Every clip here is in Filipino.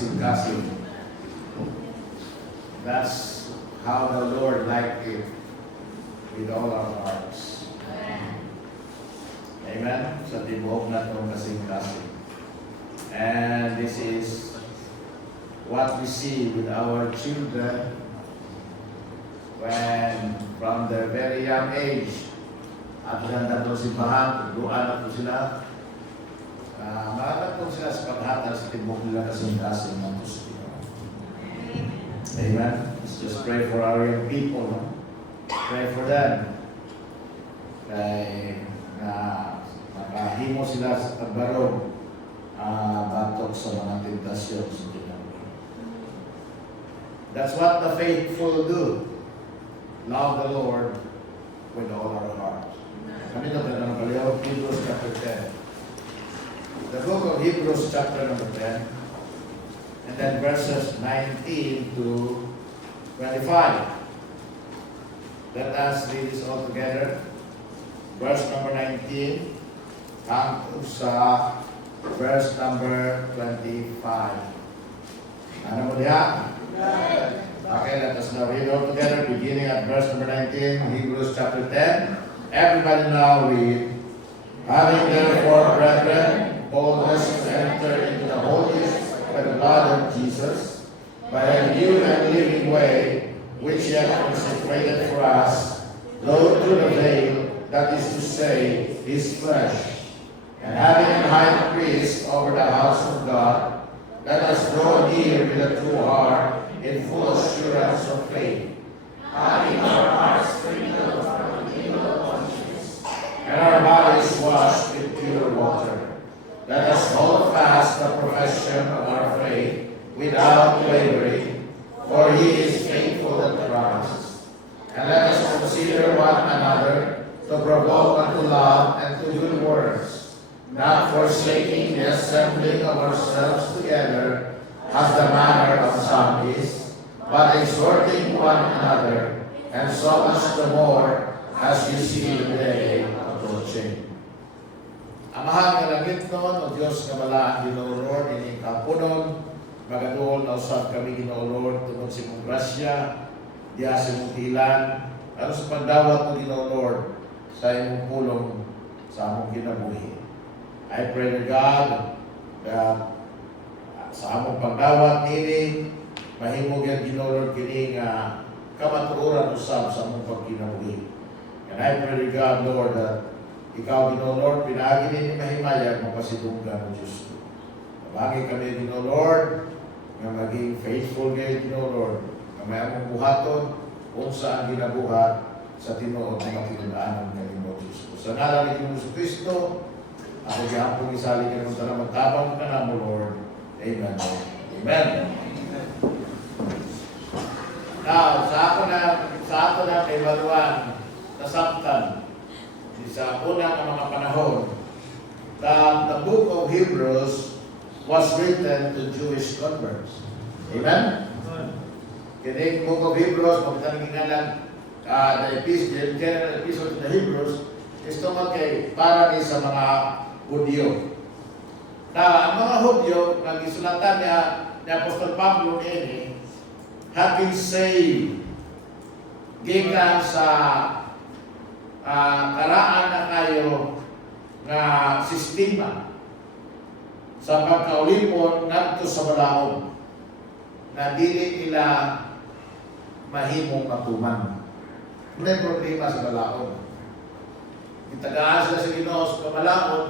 kasing-kasing. That's how the Lord liked it with all our hearts. Amen? Sa tibuok na itong kasing-kasing. And this is what we see with our children when from their very young age, at ganda po si Bahan, tuduan na po sila. Maalat po sila sa paghatag sa tibuok nila kasing-kasing ng Diyos. Amen? Let's just pray for our young people. No? Pray for them. Kaya makahimo sila sa pagbarog batok sa mga tentasyon sa Panginoon. That's what the faithful do. Love the Lord with all our heart. Kami na ng Paliyaw, Hebrews chapter 10. The book of Hebrews chapter number 10, and then verses 19 to 25. Let us read this all together. Verse number 19 hanggang sa verse number 25. Ano mo diha? Okay, let us now read all together, beginning at verse number 19, Hebrews chapter 10. Everybody now read. Having therefore, brethren, boldness to enter into the holiest by the blood of Jesus, by a new and living way, which he hath consecrated for us, though through the veil, that is to say, his flesh. And having a high priest over the house of God, let us draw near with a true heart, in full assurance of faith, having our hearts sprinkled from an evil conscience, and our bodies washed with pure water. Let us hold fast the profession of our faith without wavering, for he is faithful that promised. And let us consider one another to provoke unto love and to good works, not forsaking the assembling of ourselves together, as the manner of some is, but exhorting one another, and so much the more as you see the day approaching. Amahan nga langit noon, o Diyos nga balaan, Ginoo Lord, ining kapunon, magaduol na usap kami, Ginoo Lord, tungkol sa mong grasya, diya sa mong tilan, ano sa pagdawat mo, Ginoo Lord, sa imong pulong sa among kinabuhi. I pray to God that sa among pagdawat nini, mahimog yan, Ginoo Lord, kini nga kamatuoran usab sa among pagkinabuhi. And I pray to God, Lord, that ikaw, Ginoo Lord, pinagi ni mahimaya mapasidunggan ng Diyos ko. Nabagi kami, Ginoo Lord, na maging faithful kayo, Ginoo Lord, na may among buhaton kung saan ginabuhat sa tinuod na makinulaan ng Ginoo Diyos ko. Sa ngalan ni Ginoo Kristo, ako diyan pong isali ka ng tanang magtabang ka na mo, Lord. Amen. Amen. Now, sa ato na kay Baluan, nasabtan, sa unang mga panahon, that the book of Hebrews was written to Jewish converts. Amen? Kini book of Hebrews, pagkatang gingalan, the general epistle of the Hebrews, is tungkol kay para ni sa mga Hudyo. Na ang mga Hudyo, ang isulatan ni Apostol Pablo ini, have been saved gikan sa karaan na kayo nga sistema sa pagkaulipon ngadto sa balaod na dili nila mahimong matuman. May problema sa balaod. Itagaan sila sa Ginoo sa balaod,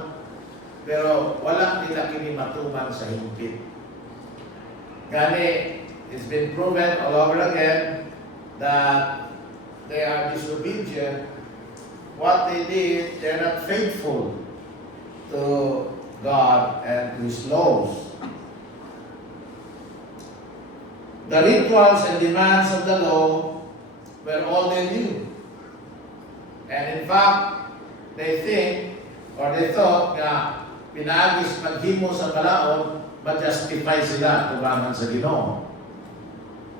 pero wala nila kini matuman sa hingpit. Gani, it's been proven all over again that they are disobedient. What they did, they're not faithful to God and to His laws. The rituals and demands of the law were all they knew. And in fact, they think or they thought na pinagis maghimo sa balaod, ma-justify sila tubangan sa Ginoo.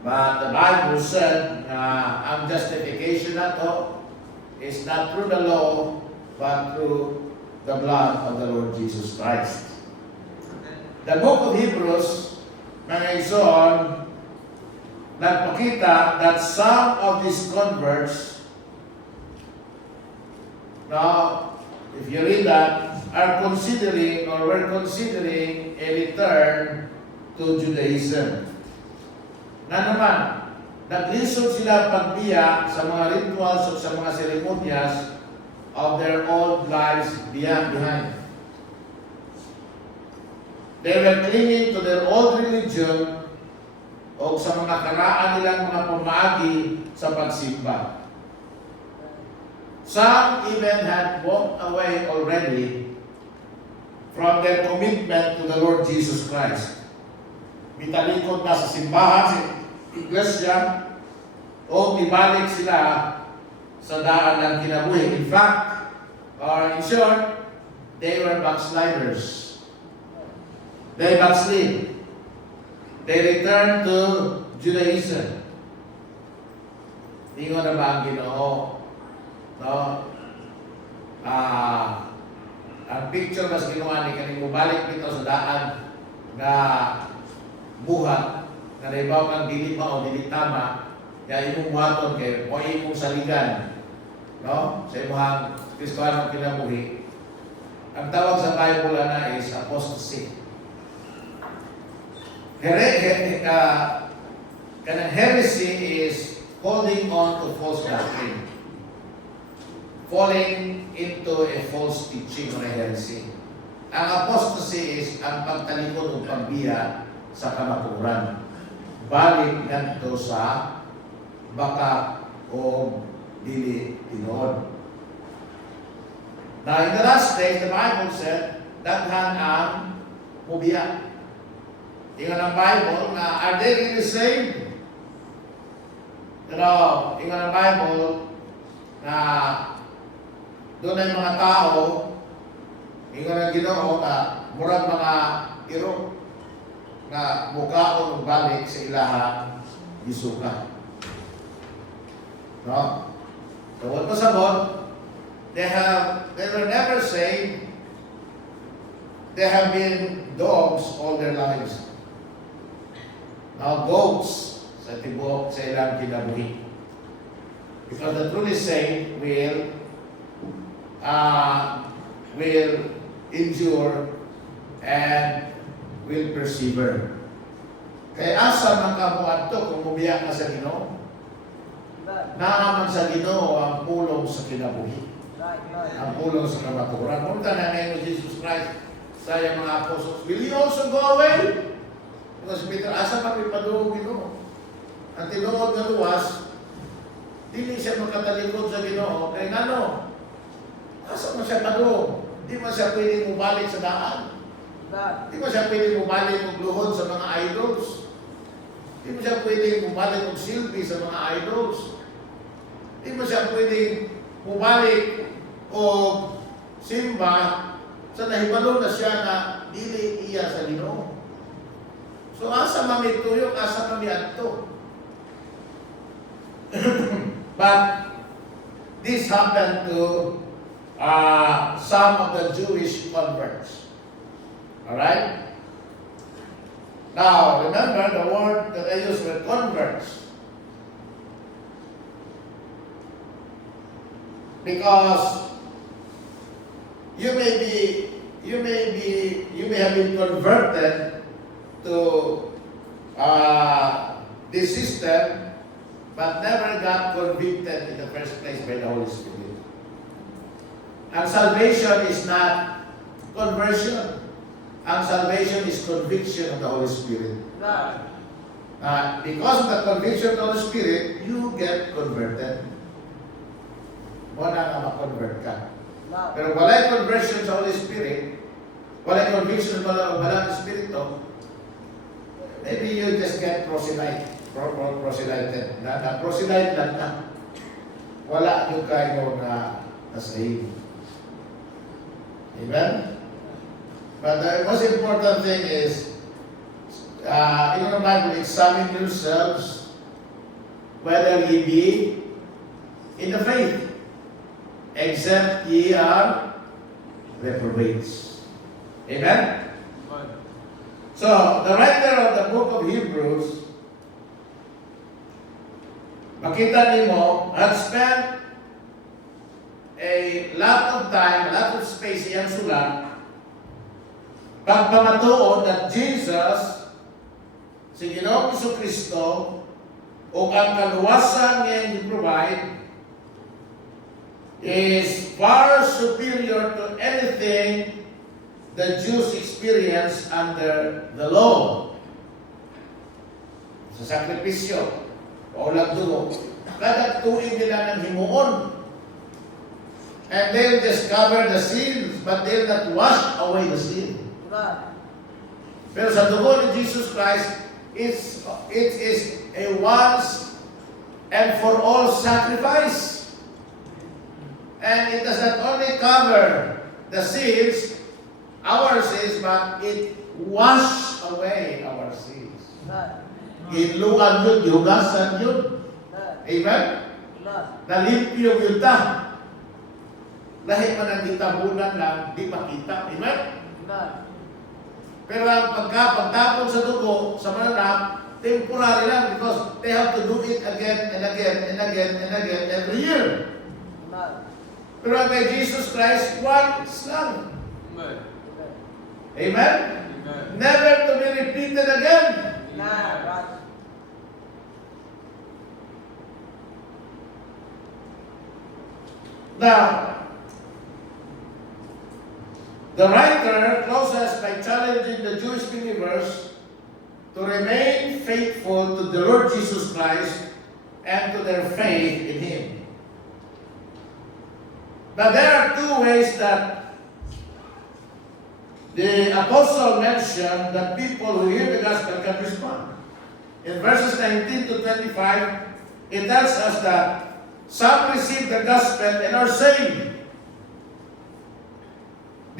But the Bible said ang justification na to is not through the law, but through the blood of the Lord Jesus Christ. The book of Hebrews mga ison, nagpakita that some of these converts, now, if you read that, are considering or were considering a return to Judaism. Na naman, naglisod sila pagbiya sa mga rituals o sa mga seremonyas of their old lives behind. They were clinging to their old religion o sa mga karaan nilang mga pamagi sa pagsimba. Some even had walked away already from their commitment to the Lord Jesus Christ. Bitalikod na sa simbahan, sa iglesia, o ibalik sila sa daan ng kinabuhi. In fact, or in short, they were backsliders. They backslid. They returned to Judaism. Hindi ko na ba ang Ginoo? No? Ang picture mas ginawa ni kaning mubalik dito sa daan na buhat na naibaw kang dili pa o dili tama kaya imong buhaton kay o imong saligan, no? Sa imong Kristohanong kinabuhi. Ang tawag sa Bible na is apostasy. Kanang heresy is holding on to false doctrine, falling into a false teaching or a heresy. Ang apostasy is ang pagtalikod o pagbiya sa kamaturan. Balik ngadto sa baka o dili tinuod. Now in the last days, the Bible said, daghan ang mubiya. Ingon ang Bible na are they really saved? Pero ingon ang Bible na doon ay mga tao, ingon ang Ginoo na murag mga iro na mukaon ug balik sa ilahang gisuka. No? So what was about? They were never saved. They have been dogs all their lives. Now goats sa tibok sa ilang kinabuhi. Because the truly saved will endure and will persevere. Kaya asa man ka mo adto kung mubiya ka sa Ginoo? Naaman sa Ginoo ang pulong sa kinabuhi. Ang pulong sa kamaturan. Punta na ngayon Jesus Christ sa iyang mga apostles, will you also go away? Kasi Peter, asa pa pipaduong Ginoo? Ang tinuod nga luwas, dili siya makatalikod sa Ginoo. Kaya ngano? Asa mo siya paduong? Di mo siya pwedeng bumalik sa daan. Di mo siya pwedeng bumalik magluhod sa mga idols. Di mo siya pwedeng bumalik magsilbi sa mga idols. Di mo siya pwedeng bumalik o simba sa nahibalo na siya na dili iya sa Ginoo. So asa mami tuyok, asa mami adto. But this happened to some of the Jewish converts. Alright? Now, remember the word that I used were converts. Because you may have been converted to this system, but never got convicted in the first place by the Holy Spirit. And salvation is not conversion. And salvation is conviction of the Holy Spirit. Because of the conviction of the Holy Spirit, you get converted. Wala nga ma-convert ka. Pero walay conversion sa Holy Spirit, walay conviction sa Malang Espiritu, maybe you just get proselyted. Na-proselyte lang na. Wala yung kayo na save. Amen? But the most important thing is, in the Bible, examine yourselves whether ye be in the faith, except ye are reprobates. Amen? So, the writer of the book of Hebrews, makita nimo, had spent a lot of time, a lot of space iyang sulat, pagpamatuod that Jesus, si Ginoong Jesucristo, o ang kaluwasan niya i-provide, is far superior to anything the Jews experienced under the law. Sa sakripisyo, o lagdugo, kada tuig nila ng himuon. And they'll just cover the sins, but they'll not wash away the sin. Pero sa dugo ni Jesus Christ, it is a once and for all sacrifice. And it does not only cover the sins, our sins, but it wash away our sins. Iluan yun, yugasan yun. Amen? Nalimpyo yun ta. Lahi man ang ditabunan lang, di makita. Amen? Pero ang pagtapon sa dugo, sa mananap, temporary lang because they have to do it again and again and again and again every year. Pero ang kay Jesus Christ, once lang. Amen? Never to be repeated again. Now, the writer closes by challenging the Jewish believers to remain faithful to the Lord Jesus Christ and to their faith in Him. Now, there are two ways that the apostle mentioned that people who hear the gospel can respond. In verses 19 to 25, it tells us that some receive the gospel and are saved.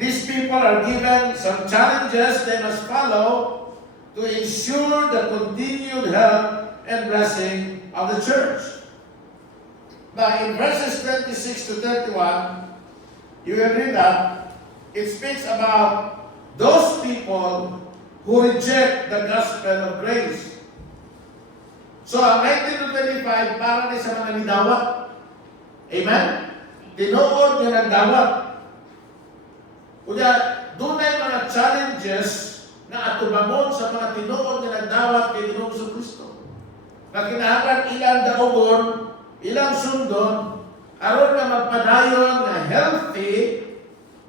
These people are given some challenges they must follow to ensure the continued health and blessing of the church. Now, in verses 26 to 31, you will read that it speaks about those people who reject the gospel of grace. So, ang 19 to 25, para na sa mga nidawat. Amen? Tinuod nyo ng dawat. Kaya, doon ay mga challenges na atubamon sa mga tinuod na nagdawat kay Ginoong Jesucristo. Na kinahanglan ilang daugon, ilang sundon, aron na magpadayon na healthy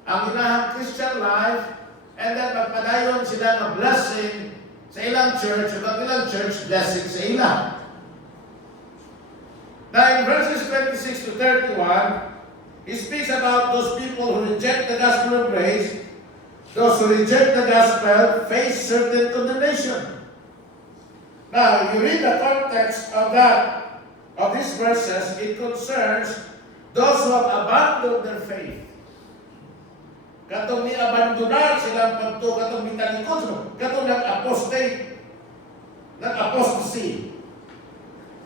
ang inahang Christian life, and then magpadayon sila ng blessing sa ilang church, at ang ilang church blessing sa ilang. Now in verses 26 to 31, he speaks about those people who reject the gospel of grace. Those who reject the gospel face certain condemnation. Now, you read the context of these verses, it concerns those who have abandoned their faith. Katong ni-abandonar silang pagto, katong mitalikod, katong nag-apostate, nag-apostasy,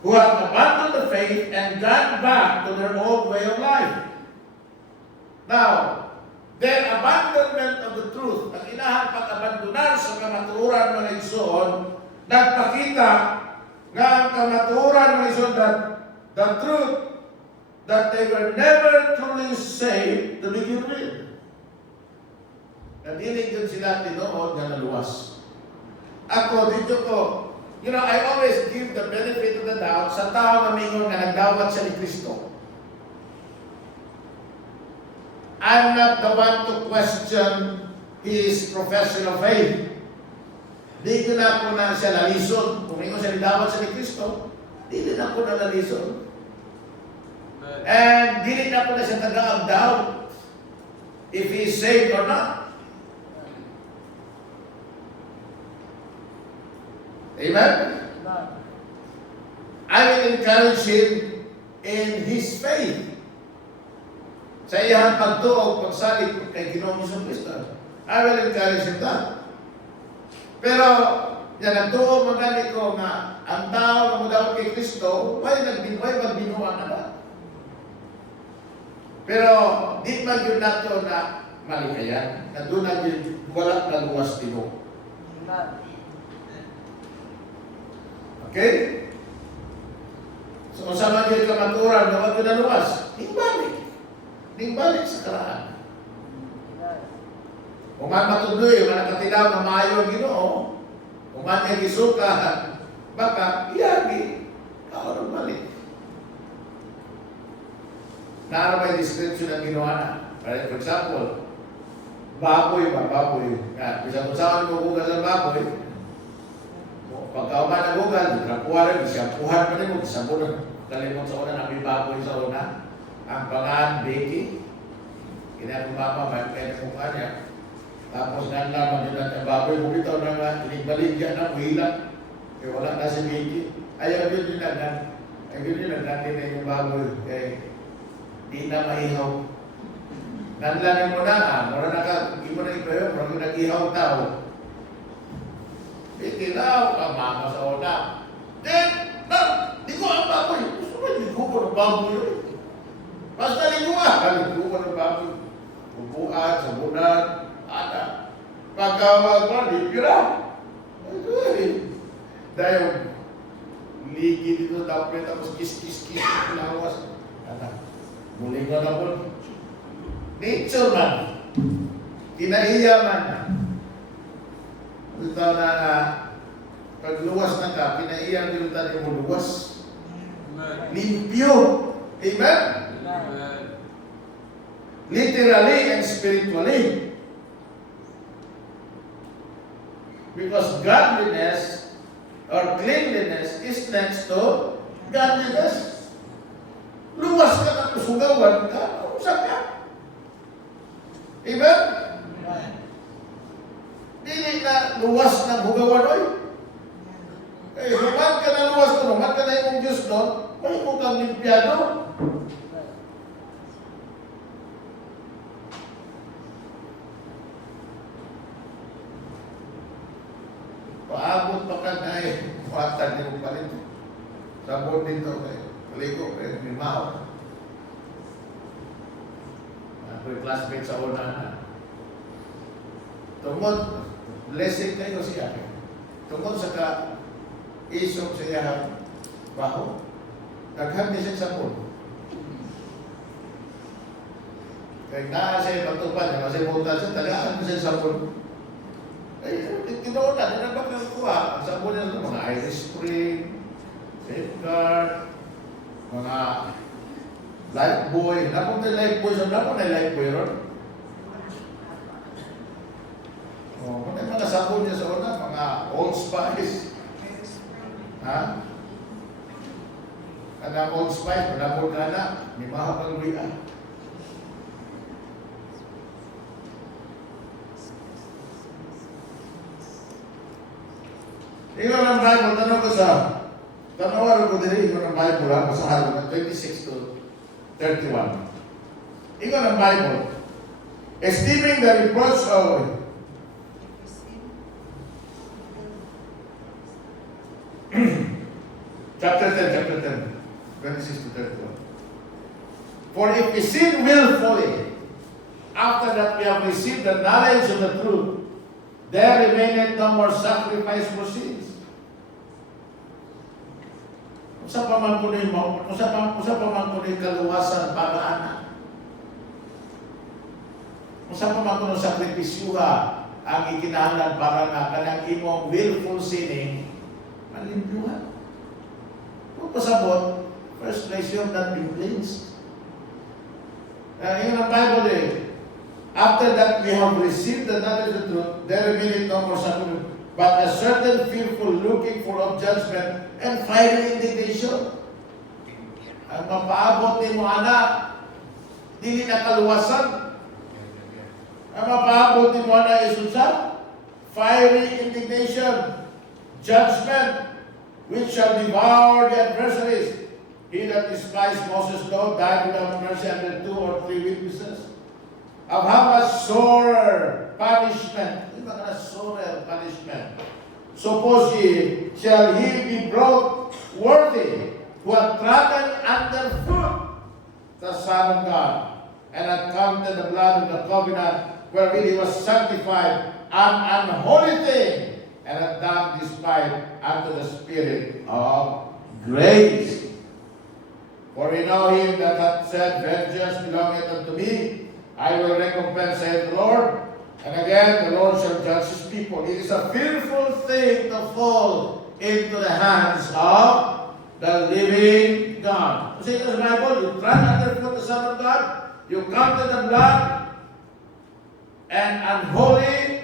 who have abandoned the faith and gone back to their old way of life. Now, their abandonment of the truth, ang inahang pag-abandonar sa kamatuoran ng Igsoon, nagpakita nga ang kamatuoran ng Igsoon that the truth that they were never truly saved to begin with. Nadinig din sila tinuod nga naluwas. Ako, dito ko, I always give the benefit of the doubt sa tao na mingon nga nagdawat siya ni Kristo. I'm not the one to question his profession of faith. Di ko na po na siya nalison. Kung mingon siya nagdawat siya ni Kristo, di na po na nalison. And di na po na siya taga-doubt if he is saved or not. Amen? I will encourage him in his faith. Sa iyang pagtuog, pagsalig kay Ginoong Jesucristo. I will encourage him that. Pero, yan ang tuog magani ko nga, ang tao na mudawat kay Kristo, why magbinuha na ba? Pero, di man yun nato na malikayan, na doon na yun wala na luwas timo. Okay? So, kung saan man yung kamaturan, na wag na luwas, ningbalik sa karaan. Kung man matuloy, manakatilaw na maayo ang Ginoo, kung man yung isuka, baka iyagi, kaon balik. Naano may description ng ginawa na. For example, baboy. Bisa kung saan mo gugal ng baboy, pagkauman ng gugal, nakuha rin, siyampuhan pa rin mo, sabon, kalimot sa una, namin baboy sa una, ang pangan, Becky, kinapumama, may kaya ng mukha niya, tapos nalaman nyo na baboy, mo bitaw na nga, inigbaligya na, muhilang, kaya wala na si Becky, ayaw yun yun natin na yung baboy, kaya di na maihaw. Nanlanin mo na, mura na ka, hindi mo na ipayo, mura mo nag-ihaw tao. Itinaw, mama sa una. Di ko ang baboy. Gusto mo, ligo ko ng baboy yun. Basta ligo ka, ligo ko ng baboy. Upuan, sabunan, ana. Pagkawag mo, lipira. Dahil, ligi dito, tapos kis, lawas. Ana, muling na po. Nature man. Kinaiya man. Ito na pagluwas na ka, pinaiya din tayo mo luwas. Limpyo. Amen? Literally and spiritually. Because godliness or cleanliness is next to godliness. Luwas ka na kusugawan ka, usap ka. Amen? Dili na luwas ng hugawan, oy. Eh, human ka na luwas ko, human ka na yung Diyos doon, may kang limpyado. Paabot pa ka na eh, kuwatan din mo pa rin. Sabon dito, maligo, may mahal. Ako'y classmate sa una na. Tungkol, blessing kayo siya. Tungkol sa ka-isok siya baho, daghan din siya sabon. Kaya naa siya pagtupan, kasi punta siya, talagaan siya sabon. Eh, tinoon na ba kuha? Ang sabon niya ito, mga Irish Spring, Safeguard, mga Lifebuoy. Napunta yung Lifebuoy, so napunta yung Lifebuoy ron. Kung may mga sabon niya sa una, mga Old Spice. Ha? Ang Old Spice, manapon ka na, may mahal kang luya. Ikaw ng Bible, tanawan ko din, ikaw ng Bible, ha? Basahan ko ng 26 to 31. Ikaw ng Bible, esteeming the reproach of chapter 10, 26 to 31. For if we sin willfully, after that we have received the knowledge of the truth, there remaineth no more sacrifice for sins. Usa pa man kuno'y kaluwasan para anak. Usa pa man kuno'y sakripisyuha ang ikinahanglan para nga kanang imong willful sinning malimpyuhan. Kung pasabot, first place you're not being cleansed. Yung ang Bible eh, after that we have received the knowledge of the truth, there remaineth no more sacrifice, but a certain fearful looking for of judgment and fiery indignation. Ang mapaabot ni mo anak, dili na kaluwasan. Ang mapaabot ni mo anak isusa, fiery indignation, judgment, which shall devour the adversaries. He that despised Moses' law died without mercy under 2 or 3 witnesses. Of how much sorer punishment, di ba ka na sorer punishment? Suppose ye, shall he be brought worthy who hath trodden underfoot the Son of God, and hath counted the blood of the covenant wherewith he was sanctified an unholy thing, and hath done despite unto the Spirit of grace. For we know him that hath said, Vengeance belongeth unto me, I will recompense, saith the Lord. And again, the Lord shall judge his people. It is a fearful thing to fall into the hands of the living God. You see, in the Bible, you trod underfoot the Son of God, you come to the blood, an unholy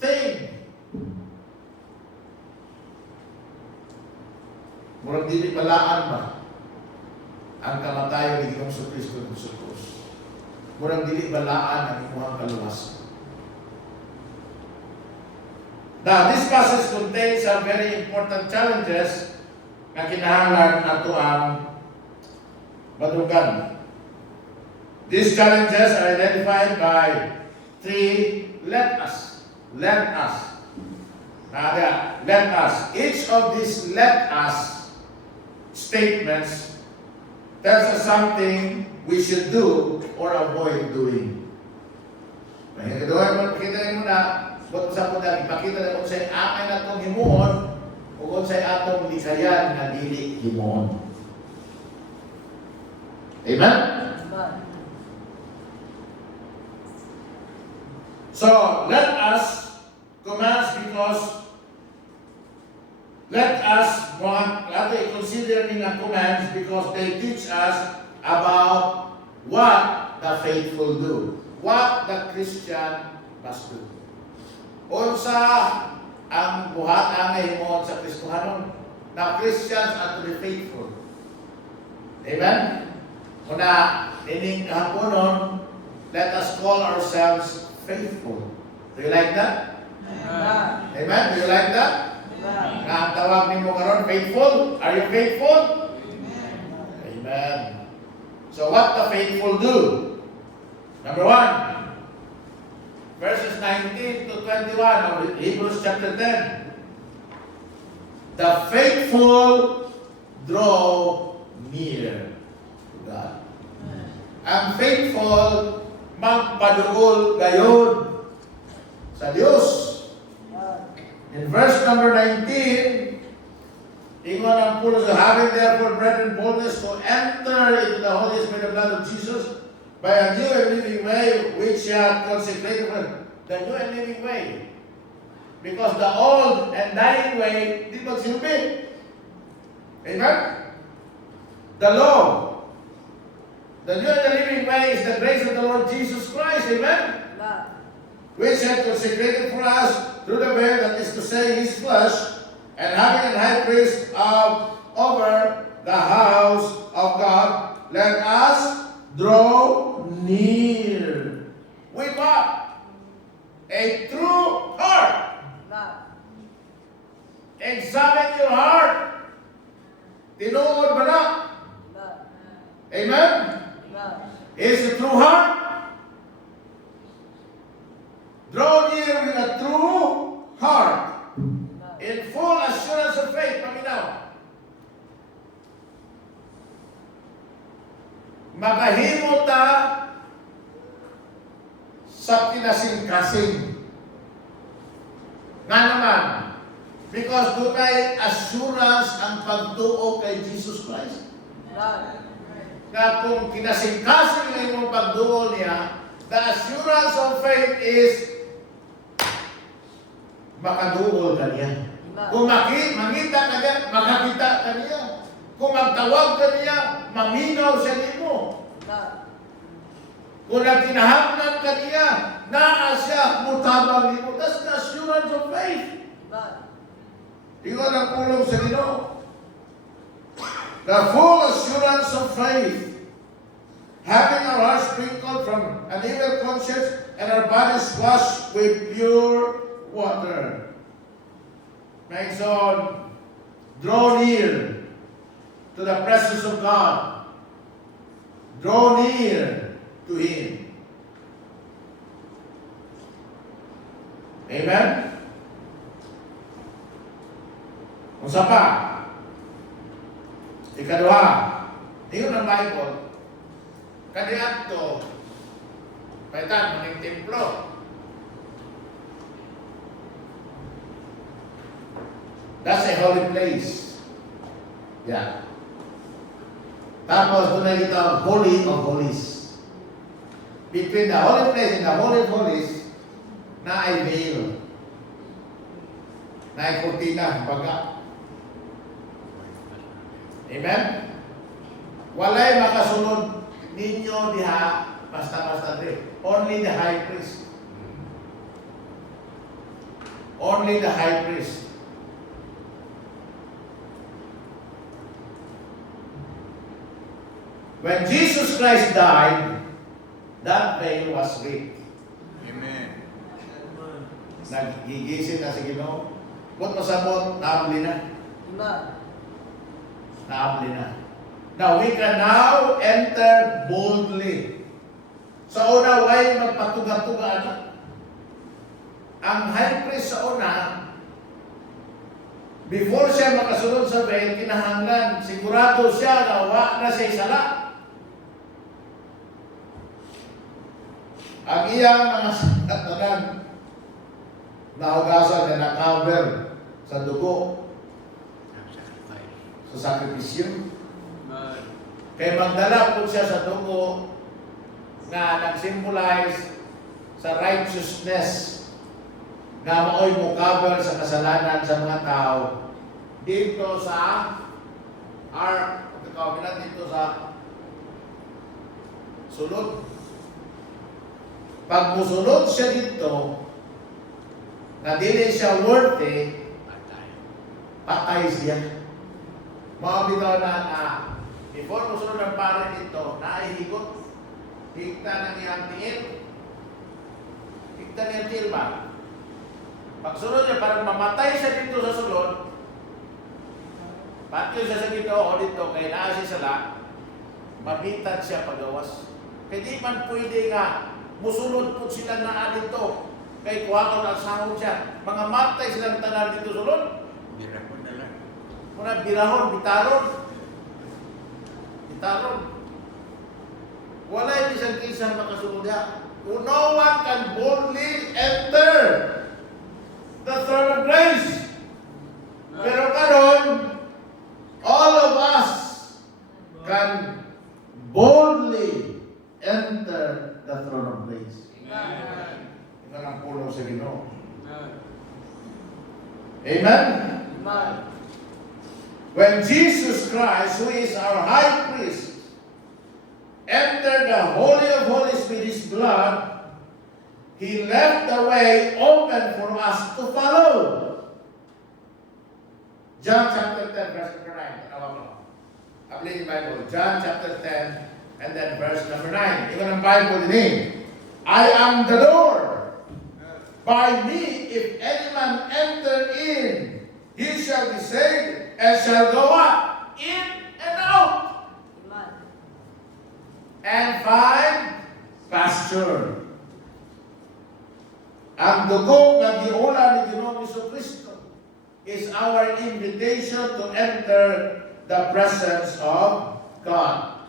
thing. Murang dili balaan ba ang kamatayon ni Ginoong Kristo sa krus? Murang dili balaan ang imuhang kaluwasan. Now, this passage contains some very important challenges na kinahanglan ato ang madugan. These challenges are identified by three let us. Let us. Let us. Each of these let us statements tells us something we should do or avoid doing. May pakita mo na ba't sa po na ipakita na kung sa'y akay na itong himuon o kung sa'y atong likayan na dili himuon. Amen? So, let us commands because let us consider mga commands because they teach us about what the faithful do, what the Christian must do. Unsa ang buhatan nga himuon sa Kristohanon na Christians are to be faithful. Amen? Una, ining kahaponon, let us call ourselves faithful. Do you like that? Amen. Amen? Do you like that? Amen. Nga ang tawag ni mo karon, faithful? Are you faithful? Amen. Amen. So what the faithful do? Number 1, verses 19 to 21 of Hebrews chapter 10. The faithful draw near to God. Ang faithful magpaduol gayud sa Dios. In verse number 19, ingon ang pulo, so having therefore brethren boldness to enter into the Holy Spirit of blood of Jesus, by a new and living way which he hath consecrated for the new and living way. Because the old and dying way di magsilbi. Amen? The law. The new and the living way is the grace of the Lord Jesus Christ. Amen? Which hath consecrated for us through the veil, that is to say, his flesh, and having an high priest over the house of God, let us draw near with what? A true heart. Examine your heart. Tinuod ba na? Amen? Is a true heart? Draw near with a true heart. In full assurance of faith. Paminaw. Magahimo ta sa kinasing-kasing. Nga naman, because doon ay assurance ang pagtuo kay Jesus Christ. Nga kung kinasing-kasing ang imong pagtuo niya, the assurance of faith is makaduol ka niya. Kung mangita ka niya, makakita ka niya. Kung magtawag ka niya, maminaw siya nimo. Kung nagkinahanglan ka niya, naa siya, mutabang nimo. That's the assurance of faith. Tingnan ang pulong sa Ginoo. The full assurance of faith, having our hearts sprinkled from an evil conscience and our bodies washed with pure water. Next on, draw near to the presence of God. Draw near to Him. Amen? Unsa pa? Ikaduha, iyon ang Bible. Kaniadto, paitan maning templo. That's a holy place. Yeah. Tapos doon nakita ang Holy of Holies. Between the holy place and the Holy of Holies, na ay veil. Na ay kurtina, baga. Amen? Walay makasunod ninyo diha, basta-basta din. Only the high priest. Only the high priest. When Jesus Christ died, that veil was ripped. Amen. Nagigising na si Ginoo. Kung masabot, naabli na. Naabli na. Now, we can now enter boldly. Sa una, way magpatuga-tuga na. Ang high priest sa una, before siya makasunod sa veil, kinahanglan, sigurado siya na wa na siya sala. Ang iyang mga katanan, nahugasan na na-cover sa dugo, sa sakripisyo. Kaya magdala po siya sa dugo na nag-symbolize sa righteousness na maoy mo cover sa kasalanan sa mga tao dito sa ark, dito sa sulod. Pag musunod siya dito, na dili siya worthy, patay siya. Mga bitaw na before musunod ang pare dito, naihigot, higta ng iyang tiil. Higta ng iyang tiil ba? Pag sunod niya, parang mamatay siya dito sa sulod, pati siya sa Ginoo dito, kaya naa siya sala, mabitan siya pagawas. Kaya di man pwede nga, musunod po sila na dito. Kay kuha ko na sahod siya. Mga matay silang tanan dito sulod. Birahon na lang. Muna birahon, bitaron. Bitaron. Wala yung isang kisang makasunod niya. No one can boldly enter the throne of grace. Pero karon, all of us can boldly enter the throne of grace. Amen. Ito ang pulong sa Ginoo. Amen? Amen. When Jesus Christ, who is our high priest, entered the Holy of Holies with His blood, He left the way open for us to follow. John chapter 10, verse number 9. Tanawa mo. Abli yung Bible. John chapter 10, and then verse number 9. Ito ang Bible din. I am the Lord. By me, if any man enter in, he shall be saved and shall go up, in and out, and find pasture. Ang dugo na giula ni Ginoong Jesucristo is our invitation to enter the presence of God.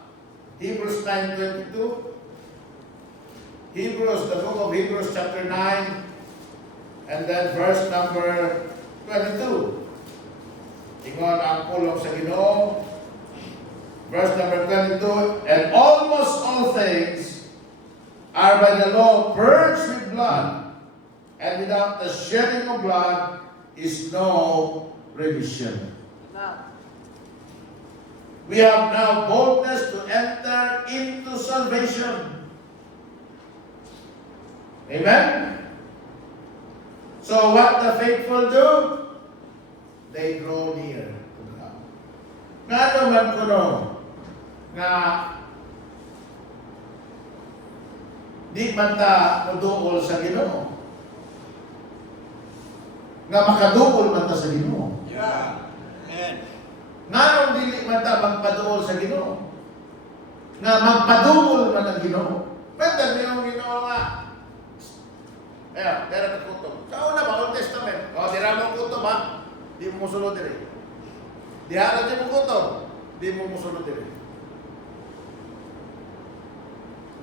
Hebrews 9:22. Hebrews, the book of Hebrews chapter 9, and then verse number 22. Ingon ang pulong sa Ginoo. Verse number 22, and almost all things are by the law purged with blood, and without the shedding of blood is no remission. We have now boldness to enter into salvation. Amen? So what the faithful do? They draw near to God. Nga naman ko no, nga di man ta maduol sa Ginoo. Nga makadukol man ta sa Ginoo. Yeah. Amen. Nga nung dili man ta magpaduol sa Ginoo. Nga magpadukol man ang Ginoo. Pwede yung Ginoo nga. Ayan, dera ka kutob. Sa una ba, Old Testament? O, dira mo kutob ha? Di mo musulod diri. Diha na di mo kutob. Di mo musulod diri.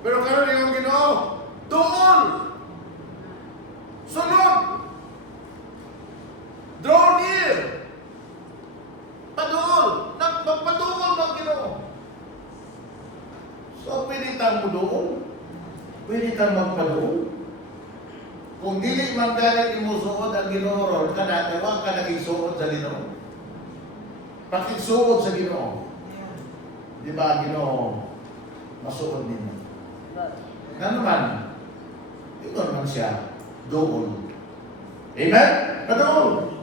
Pero karon yung Ginoo, doon! Sunod! Draw near! magpadungol ng Ginoo. So, pwede tayong mudoon. Pwede tayong magpadungol. Kung dili man galing imusuod ang Ginoo ron, kada wa ka naging suod sa Ginoo. Pakigsuod sa Ginoo. Di ba, Ginoo, masuod ninyo? Nga naman, ito naman siya, doon. Amen? Padoon.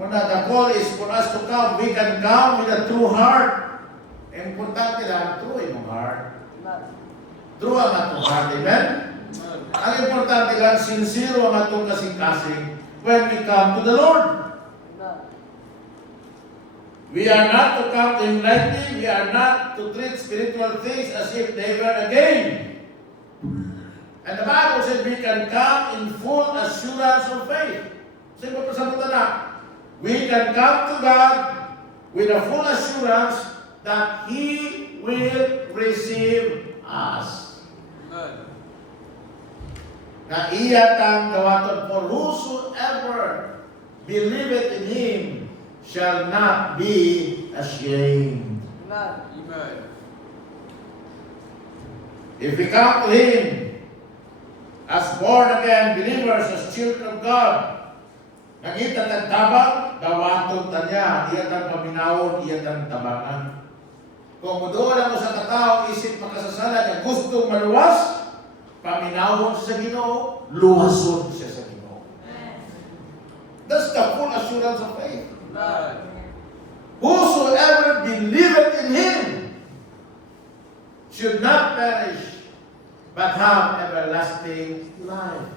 When the call is for us to come, we can come with a true heart. Importante lang, true yung heart. True ang atong heart, amen? Ang importante lang, sincere ang atong kasing-kasing when we come to the Lord. We are not to come to Him lightly. We are not to treat spiritual things as if they were a game. And the Bible says we can come in full assurance of faith. Sino pa sa na? We can come to God with a full assurance that He will receive us. Na iya tang gawaton, for whosoever believeth in Him shall not be ashamed. Amen. If we come to Him as born again believers, as children of God, nangita tang tabang, gawaton tanya, iya tang paminawon, iya tang tabangan. Kung mudoon mo sa katao, isip makasasala na gustong maluwas, paminawon sa Ginoo, luwason siya sa Ginoo. That's the full assurance of faith. Whosoever believeth in Him should not perish, but have everlasting life.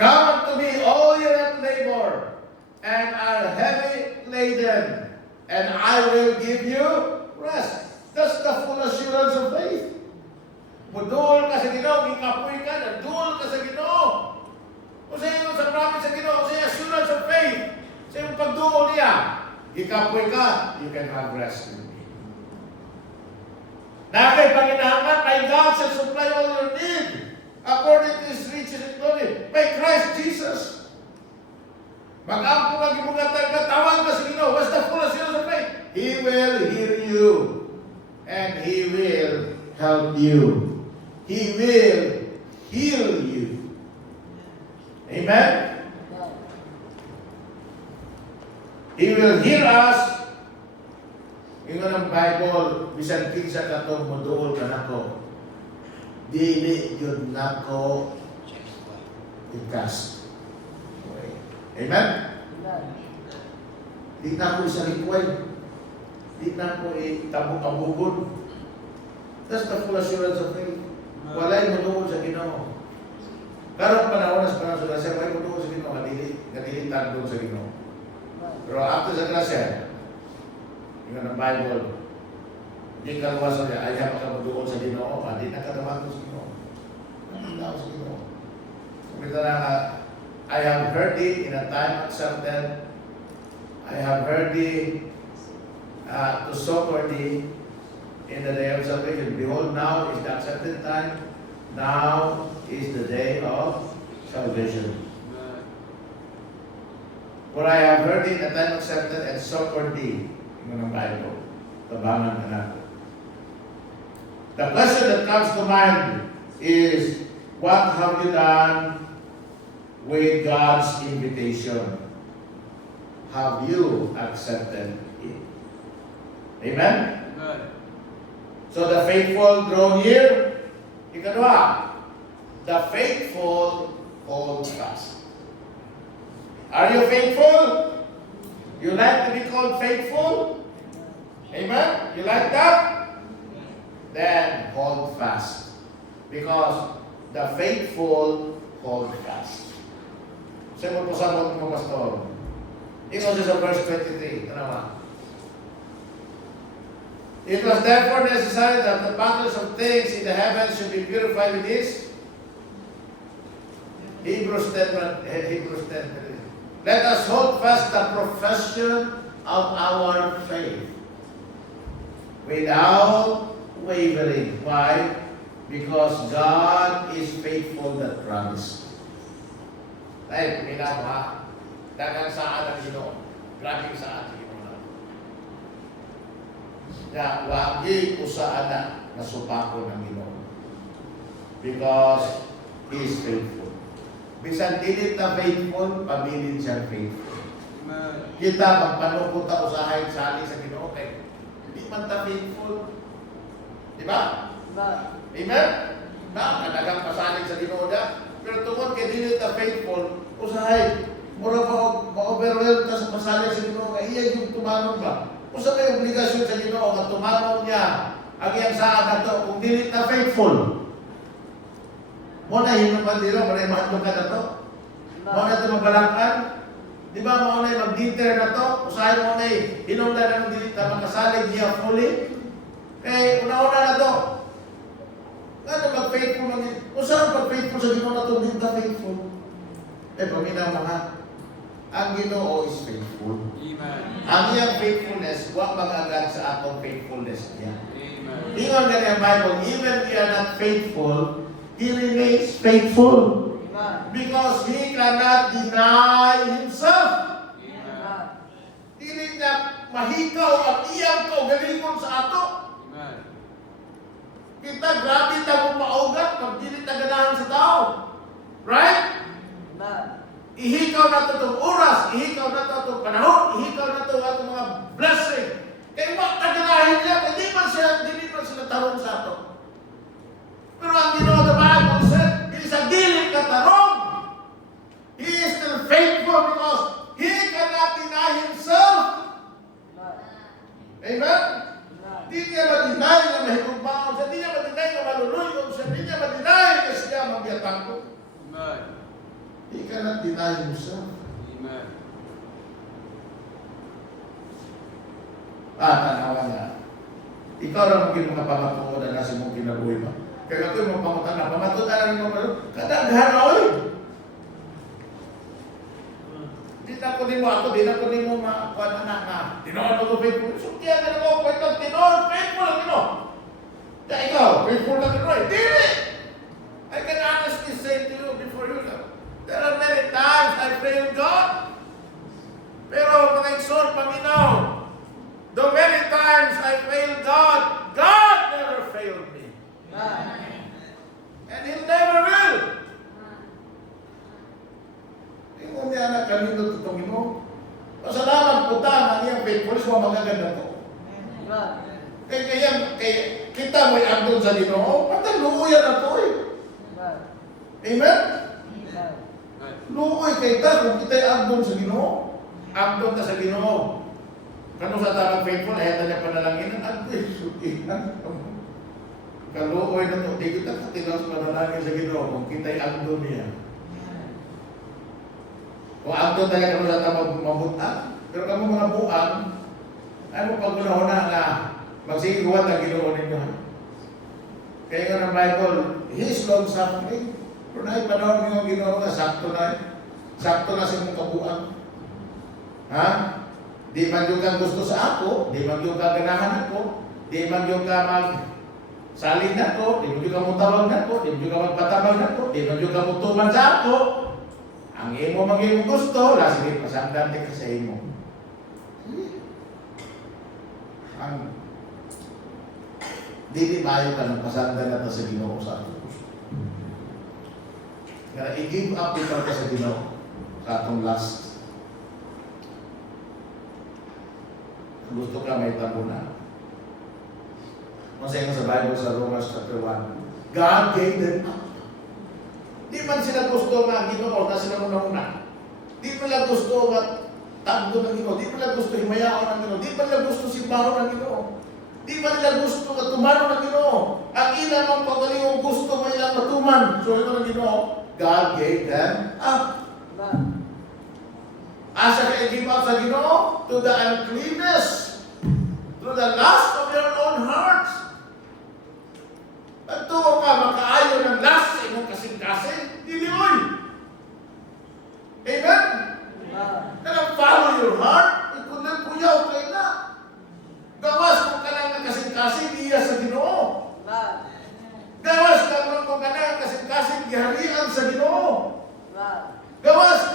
Come unto me, all ye that labor and are heavy laden, and I will give you rest. That's the full assurance of faith. Mudul ka sa Ginoo, gikapoy ka, nadul ka sa Ginoo. Kung sa iyo sa promise sa Ginoo, sa assurance of faith, sa iyong pagduol niya, gikapoy ka, you can have rest in me. Na kay Panginoon, my God shall supply all your need according to His riches and glory by Christ Jesus. Mag-ampo nga gibugatan ka, tawag ka sa Ginoo. What's the full assurance of faith? He will hear you and He will help you. He will heal you. Amen? He will heal us. Ingon ang Bible, bisan kinsa ka to moduol ka nako. Dili yun nako ikas. Okay. Amen? Di na ko isa likway. Di na ko itabok-abukon. That's the full assurance of faith. Walay moduol sa Ginoo. Karong panahon sa panahon sa grasya, walay moduol sa Ginoo, kadili tagdon sa Ginoo. Pero after sa grasya, yung ang Bible, hindi ka luwasan niya, ayaw ka moduol sa Ginoo, hindi na katawag sa Ginoo. Hindi na sa Ginoo. Kumita na nga, I have heard it in a time accepted. I have heard it to suffer thee in the day of salvation. Behold, now is the accepted time. Now is the day of salvation. For I have heard it in a time accepted and suffered thee. Yung ng Bible. Tabangan ka na. The question that comes to mind is, what have you done with God's invitation? Have you accepted it? Amen? So the faithful draw near. Ikadwa, the faithful hold fast. Are you faithful? You like to be called faithful? Amen? You like that? Then hold fast. Because the faithful hold fast. Saan mo po sabot mo, Pastor? Ito sa verse 23. Tanawa. It was therefore necessary that the bundles of things in the heavens should be purified with this. Hebrews 10. Let us hold fast the profession of our faith without wavering. Why? Because God is faithful that promised. Ay, kuminaw ha. Dagang saan ang Ginoo. Grabing saan sa Ginoo na. Ya, wagi usaan na nasupako ng Ginoo. Because He is faithful. Bisan dilit na faithful, pabilin siya faithful. Amen. Kita magpanukot ta usahay sali sa Ginoo kay hindi man ta faithful. Di ba? Amen? Na kadagang pasalig sa Ginoo da. Pero tungod kay dili ta faithful, usahay mura ma-overwhelm ka sa pasalig sa Ginoo kay iya yung tumanon ba? Usa may obligasyon sa Ginoo nga tumanon niya ang iyang saan nato kung dili ta faithful. Mo na hinuman dilo, mo na mahadlok ka na to. Mo na ito mabalakan. Di ba mo na mag-dinner na to? Usahay mo na hinungdan ng dili ta makasalig niya fully. Eh, una-una na to. Ano mag-faithful lang yun? Kung saan pag-faithful sa Ginoo na to, hindi ka faithful. Eh, paminaw mga, ang Ginoo is faithful. Amen. Ang iyang faithfulness, huwag mag-agad sa atong faithfulness niya. Amen. Ingon nga niya Bible, even we are not faithful, He remains faithful. Because He cannot deny Himself. Amen. Dili na mahikaw ang iyang kaugalingon sa ato. Amen. Kita grabe ta mo paugat pag dili ta ganahan sa tao. Right? Ihikaw na to itong oras, ihikaw na to itong panahon, ihikaw na to itong mga blessing. Kaya mo taganahin niya, hindi man sila tarong sa ato. Pero ang Ginoo the Bible said, hindi sa dili ka tarong. He is still faithful because He cannot deny Himself. Amen? Di niya ma-deny na mahigugmaon siya, di niya ma-deny na maluluyon siya, di niya ma-deny na siya magyatang ko. Amen. He cannot deny Himself. Amen. Tanawan niya. Ikaw na maging mga pamatungo na nasa mong kinabuhi mo. Kaya ako'y mga pamatungo na, pamatungo na rin mo, kadaghan na oy. Di na ko din mo makuha na na. Tinoon mo ko faithful. Sukya na ako, tinoon, faithful lang ino. Kaya ikaw, faithful lang ino. Dili! I can honestly say to you before you know, there are many times I failed God. Pero mga exhort, paminaw, though many times I failed God, God never failed me. And He never will. Ingon niya na kanino tutong ino. Pasalamat po ta ang iyang faithfulness mo magaganda to. Kaya kita mo'y andun sa Ginoo, pataluyan na to eh. Amen? Luoy kay ta kung kita'y andun sa Ginoo. Andun ta sa Ginoo. Kano sa tarang faithful, ayata niya panalangin, andun sutihan. Kaluoy na to, di kita katilas panalangin sa Ginoo kung kita'y andun niya. Kung andun tayo kano sa tamang mabutan, pero kamo mga buang, ay mo paggunahon na nga, magsiguwat ang Ginoo ninyo. Kaya nga ng Bible, He is long-suffering. Pero na ipanahon niyo ang Ginoo nga, sakto na sa mong kabuang. Ha? Di man yung kang gusto sa ako, di man yung kaganahan ako, di man yung ka magsaling na ko, di man yung ka mutawag na ko, di man yung ka magpatabag na ko, di man yung ka mutuman sa ako. Ang imo maging gusto, sige, pasandante ka sa imo. Ang dili maayo ka ng pasanda na ta sa Ginoo sa ato gusto. Kaya i-give up ito ka sa Ginoo sa atong last. Gusto ka may tabunan. Masaya sa Bible sa Romans chapter 1. God gave them up. Di man sila gusto nga Ginoo na sila una-una. Di man lang gusto nga tagdo ng Ginoo. Di man lang gusto himayaon ng Ginoo. Di man lang gusto simbaho ng Ginoo. Di man nila gusto nga tumano ng Ginoo. Ang ilang ang pagaling gusto mo ilang matuman. So ito ng Ginoo, God gave them up. Asa ka i-give up sa Ginoo? To the uncleanness. To the lust of your own hearts. At tuwa ka, makaayo ng lust sa imong kasing-kasing, diliwoy. Amen? Kaya follow your heart, ikunan puyaw kayo na. Gawas kung ka lang kasing-kasing, iya sa Ginoo. Gawas ka kung ka lang kasing-kasing, giharian sa Ginoo. Gawas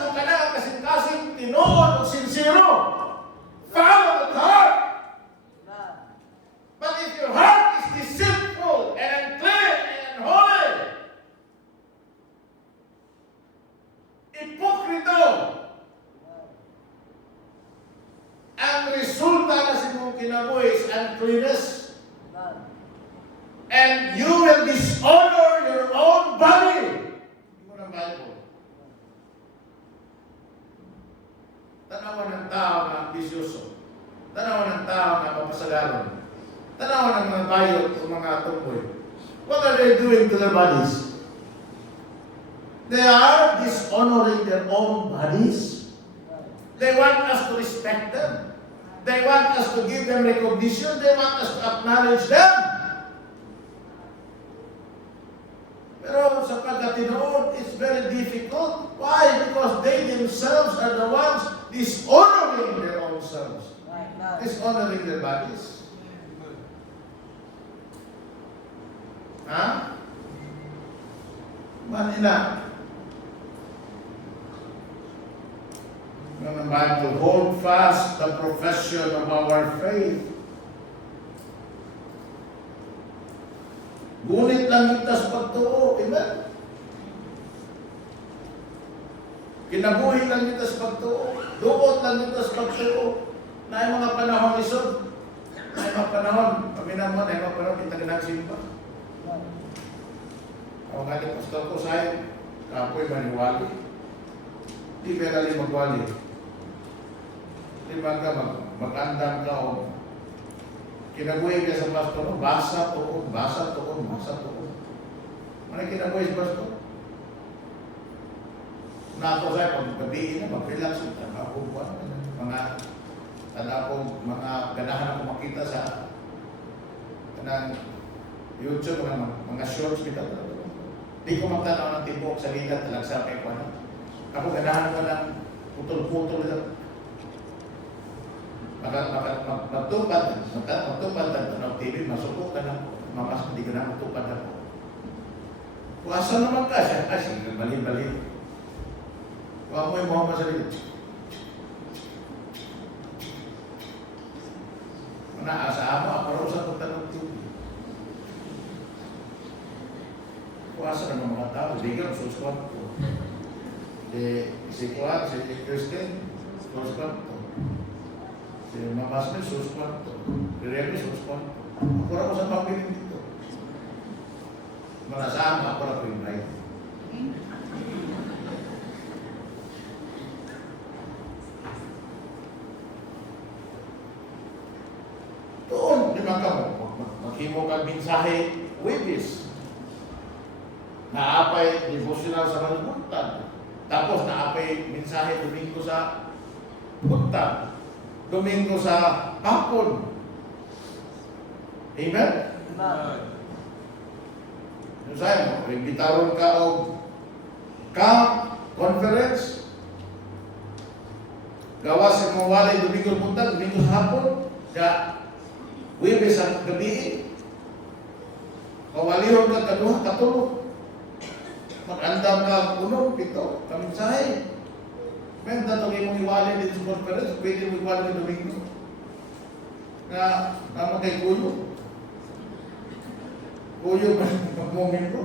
Ang resulta na sa imong kinabuhi is uncleanness. And you will dishonor your own body. Hindi mo ng Bible. Tanawan ng tao na ambisyoso. Tanawan ng tao na mapasalaron. Tanawan ng mga bayot o mga tumboy. What are they doing to their bodies? They are dishonoring their own bodies. They want us to respect them. They want us to give them recognition. They want us to acknowledge them. Pero sa pagkatinood, it's very difficult. Why? Because they themselves are the ones dishonoring their own selves. Dishonoring their bodies. Ha? Manila. Ng Bible, hold fast the profession of our faith. Ngunit lang itas pagtuo. Amen? Kinabuhi lang itas pagtuo. Duot lang itas pagtuo. Na ay mga panahon isod. Na ay mga panahon. Paminaman, na ay mga panahon kita ginagsimba. Ako nga ni Pastor ko sa'yo, kapoy maniwali. Di merali magwali. Di ba ka mag-andam ka o kinabuhi ka sa pastor mo, basa tuon, basa tuon, basa tuon. Ano kinabuhi sa pastor? Nato sa'yo, pag gabihin na, mag-relax yung tanakong mga ganahan ako makita sa kanang YouTube, mga shorts kita. Di ko magtanaw ng tibok sa ligat, talagsapay ko ano. Ako ganahan ko ng putol-putol ito. Magtupad ng TV, masubukan ako. Mamas, hindi ko na matupad ako. Kuasa naman ka siya. Sige, bali-bali. Kuha mo yung mga sarili. Asa mo, ako rin sa punta ng TV. Kuasa naman mga tao, hindi ka, susuan ko. Si Kuat, si Kristen, susuan ko. Si Mamas mo, susuan ko. Si Remy, susuan ko. Ako rin ko sa pamilya dito. Manasama, ako rin ko yung right. Doon, di ba ka mo? Maghimo kang mensahe, witness. Naapay devotional sa kalimutan. Tapos naapay mensahe Domingo sa punta. Domingo sa hapon. Amen? Amen. Yung sa'yo, imbitaron ka o camp, conference, gawa sa mga walay Domingo punta, Domingo sa hapon, kaya Webes sa gabi, kawalihon ka kaduha, katulog. Mag-andam ka puno, pito, kaminsahe. May datong imong iwalay dito sa conference, pwede mo iwalay ng Domingo. Na kay Kuyo. Kuyo, mag-moment ko.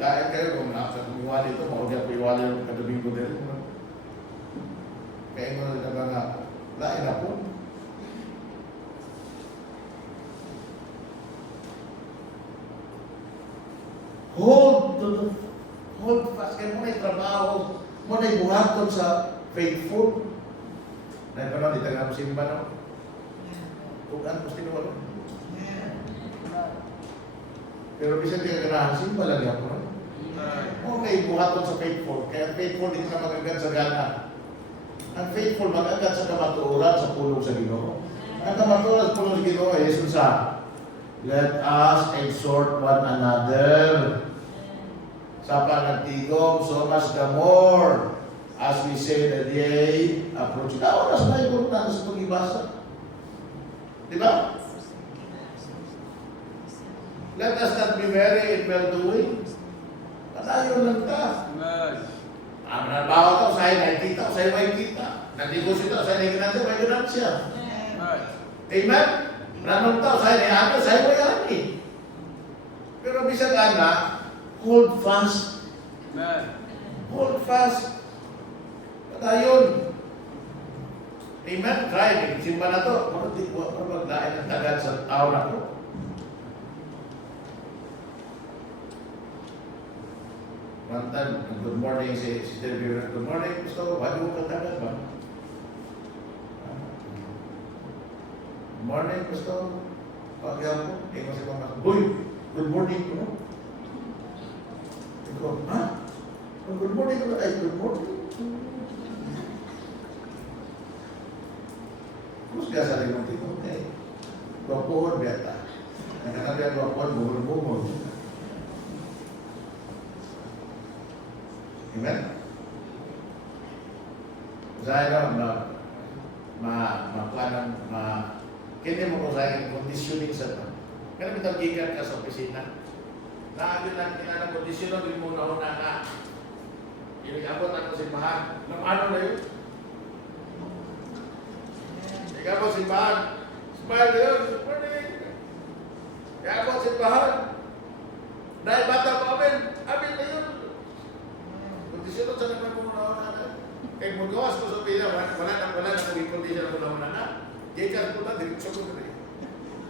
Dahil kayo, kung nakasa kong iwalay ito, maudya ko iwalay ng Domingo din. Kaya mo na nga, lain na po. Hold fast kayo mo na yung trabaho, mo na yung buhaton sa faithful. Dahil pa na, di taga mo simba no? Tugan, gusto nyo wala. Pero bisa di ka ganahan, simba lang yan po. Mo na yung buhaton sa faithful. Kaya faithful, di ka magagad sa gana. Ang faithful, magagad sa kamatuoran sa pulong sa Ginoo. Ang kamatuoran sa pulong sa Ginoo ay Jesus sa let us exhort one another. Sa panagtigom, so much the more as we say the day approach. Na oras na yung na sa itong ibasa. Di ba? Let us not be weary in well-doing. Patayon lang ta. Amen. Ang nabaho ito, sa'yo nakikita, sa'yo makikita. Nagdigos ito, sa'yo nakikita, may ganansya. Amen. Amen? Ranong tao, sa'yo nakikita, sa'yo may ani. Pero bisa ka na, hold fast. Amen. Hold fast. Padayon. Amen? Try, simba na to. Bakit di ko maglain ng tagad sa tao na to? One time, good morning, si Sister Vera. Good morning, gusto. Bago mo katagad ba? Good morning, gusto. Pag-iyaw ko, ikaw si Mama. Boy, good morning ko, no? Ikaw, ha? Good morning ko, ay, good morning. Terus gak saling ngerti-ngerti. Okay. Bapuhon beta. Kadang-kadang bapuhon bumul-bumul. Amen? Saya kini mo ko sa conditioning sa ito. Kaya bitang-gigan ka sa opisina. Naagin lang kinanang kondisyon din mo na na. Inigabot ang simbahan. Ano na yun? Igabot simbahan. Smile na yun. Good morning. Igabot simbahan. Dahil bata pa amin. Amin na yun. Kondisyon sa naman mo na. Kaya mo gawas ko sa pina. Wala na kong kondisyon mo na. Gikan ko na. Diretso ko na.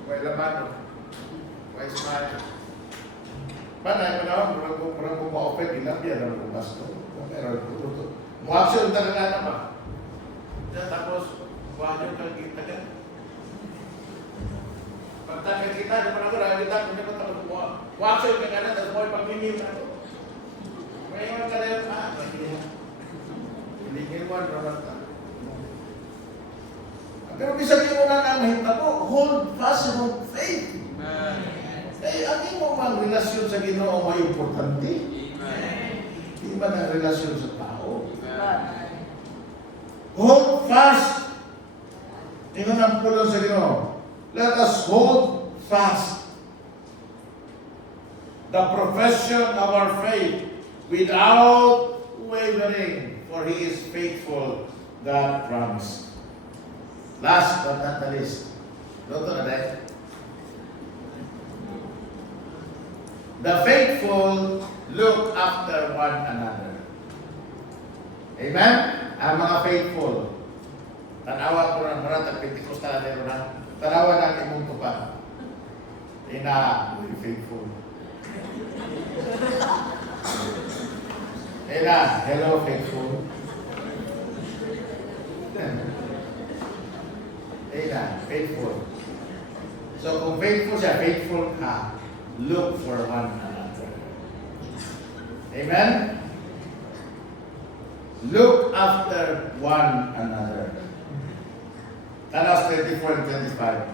May laman. May smile. Panay panahon, murang kong ma-open, ilang yan ang lumas to. Pero ito. Mo-action talaga na ba? Tapos, huwag nyo kang kita ka. Pagtakan kita, di pa na ko, nakakita ko na ba tapos mo-action ka na, tapos mo ipag-mimim na to. May iwan ka na yun, Hilingin mo, ramata. Pero bisa nyo na nga mahita mo, hold fast your faith. Amen. Ang imo mang relasyon sa Ginoo may importante. Amen. Di ba ang relasyon sa tao? Amen. Hold fast. Ingon ang pulong sa Ginoo. Let us hold fast the profession of our faith without wavering, for He is faithful, God promised. Last but not the least, Dr. Aday, the faithful look after one another. Amen? Ang mga faithful. Tanawa ko ng maratag Pentecostal na tanawa ng imong tupa. Ina, faithful. Ina, hello faithful. Ina, faithful. So kung faithful siya, faithful ka. Look for one another. Amen? Look after one another. Talas 24 and 25.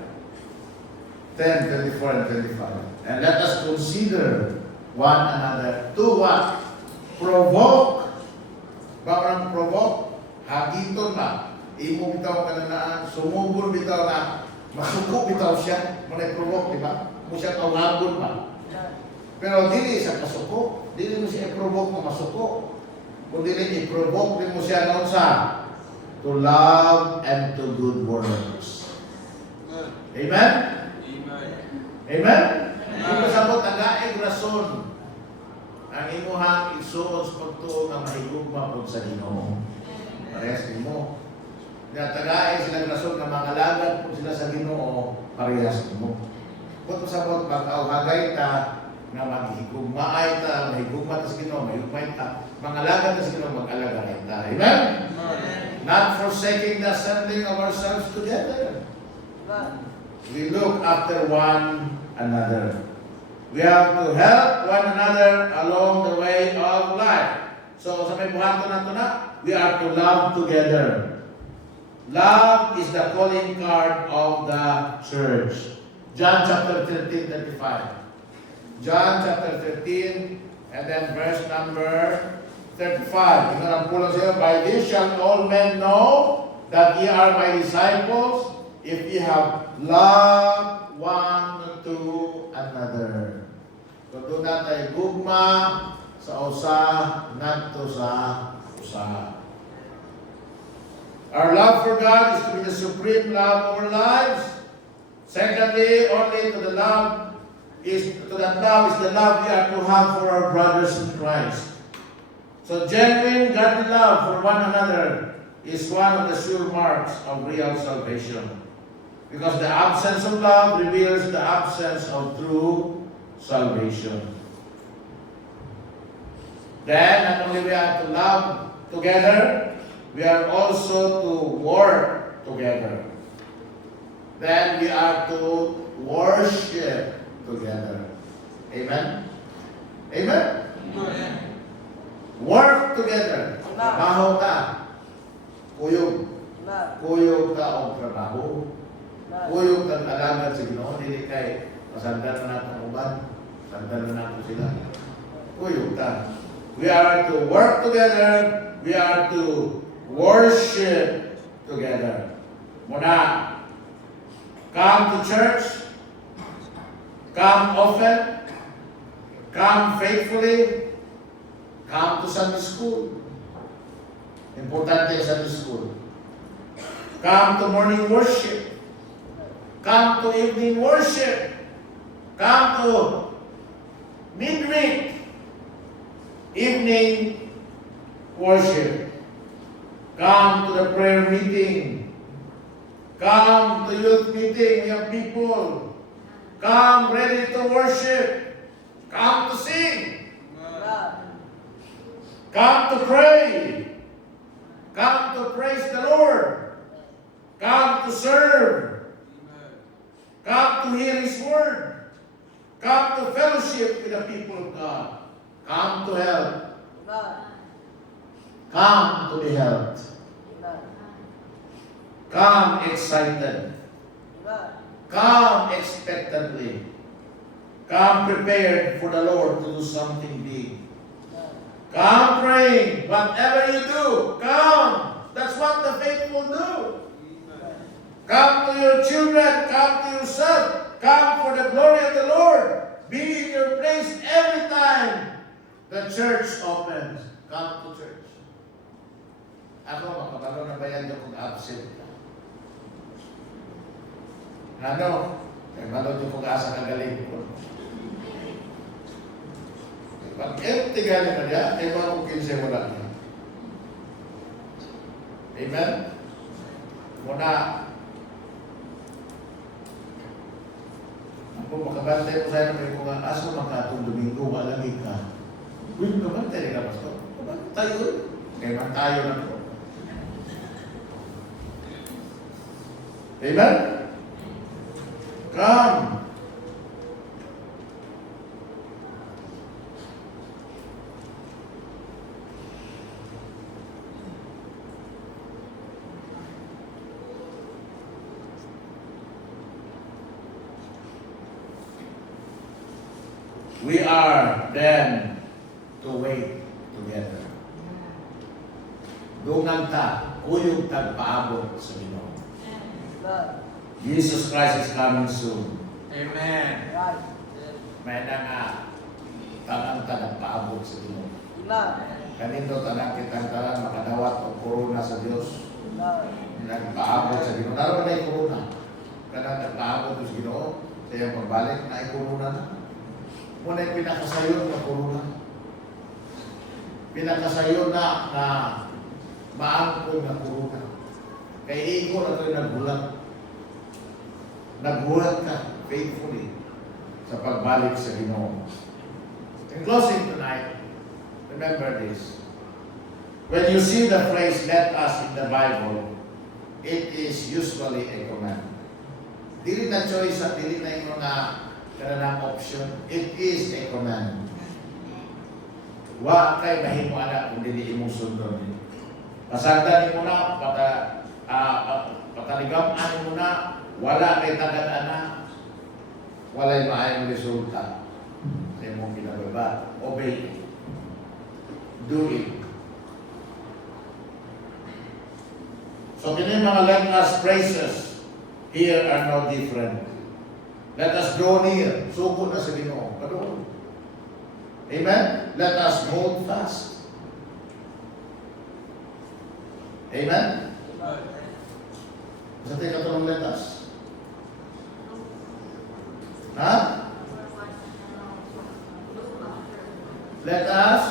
10, 24 and 25. And let us consider one another to what? Provoke. Bakang provoke? Hagiton na. Imo bitaw ka na sumubon bitaw na. Masuko bitaw siya. Manay provoke, di ba? Mo siya kawagon ba? Pero dili sa kasuko, dili mo siya i-provoke na masuko. Kung dili i-provoke din mo siya noon sa to love and to good works. Amen? Amen. Amen? Imo sabot nagaig rason ang imuhang isuon sa pagtuo nga mahigugma pud sa Ginoo. Parehas nimo. Nga tagaig sila rason nga mangalagad pud sila sa Ginoo, parehas nimo. Kung sabot pag-awhagay ta nga maghigugmaay ta, mahigugma ta sa Ginoo, mahigugmay ta, mangalagad ta sa Ginoo, mag-alagay ta. Amen? Not forsaking the assembling of ourselves together. We look after one another. We have to help one another along the way of life. So sa may buhaton nato na, we are to love together. Love is the calling card of the church. John chapter 13, 35. John chapter 13, and then verse number 35. Ito ang pulang sa'yo, by this shall all men know that ye are my disciples, if ye have love one to another. So doon natin gugma sa usa, ngadto sa usa. Our love for God is to be the supreme love of our lives. Secondly, only to that love is the love we are to have for our brothers in Christ. So genuine godly love for one another is one of the sure marks of real salvation. Because the absence of love reveals the absence of true salvation. Then, not only we are to love together, we are also to work together. Then we are to worship together. Amen? Amen? Amen. Work together. Trabaho ka. Kuyog. Kuyog ka o trabaho. Kuyog kang alagad sa Ginoo. Dili kay pasandan na natin uban. Pasandan na natin sila. Kuyog ka. We are to work together. We are to worship together. Muna, come to church. Come often. Come faithfully. Come to Sunday school. Importante ang Sunday school. Come to morning worship. Come to evening worship. Come to midweek evening worship. Come to the prayer meeting. Come to youth meeting, young people. Come ready to worship. Come to sing. Come to pray. Come to praise the Lord. Come to serve. Come to hear His word. Come to fellowship with the people of God. Come to help. Come to be helped. Come excited. Come expectantly. Come prepared for the Lord to do something big. Come praying. Whatever you do, come. That's what the faithful do. Come to your children. Come to yourself. Come for the glory of the Lord. Be in your place every time the church opens. Come to church. Ako, makabalo na ba yan kung absent ka? Ano? May malo yung kung asa kagaling ko. Pag empty galing na niya, ay mga kung kinsa wala niya. Amen? Muna, ako makabantay ko sa'yo na kung asa makatong Domingo, walang ka. Uy, kabantay ka, Pastor. Kabantay tayo. Kaya man tayo na ko. Amen? Come. We are then to wait together. Dungan ta, kuyog tagpaabot sa Ginoo. Jesus Christ is coming soon. Amen. May na nga tanang tagpaabot sa Ginoo. Kanito tanang kitang tanang makadawat o corona sa Dios. Nagpaabot sa Ginoo. Naroon na yung corona. Kanang nagpaabot sa Ginoo. Sa iyang pagbalik na yung corona na. Muna yung pinakasayon na corona. Pinakasayon na maangkol na corona. Kaya iko na ito'y nagbulat. Nagbulat ka faithfully sa pagbalik sa Ginoo. In closing tonight, remember this. When you see the phrase "let us" in the Bible, it is usually a command. Dili na choice at dili na yung mga kanang option. It is a command. Wa kay mahimo ana kung dili imong sundon. Pasagdan mo na pataligam-an mo na wala kay tagad ana. Walay maayong resulta sa imong ginagawa. Obey. Do it. So kini mga let us praises here are no different. Let us draw near. Suko na sa Ginoo. Kadoon. Amen? Let us hold fast. Amen? Sa tayo katulong let us. Ha? Let us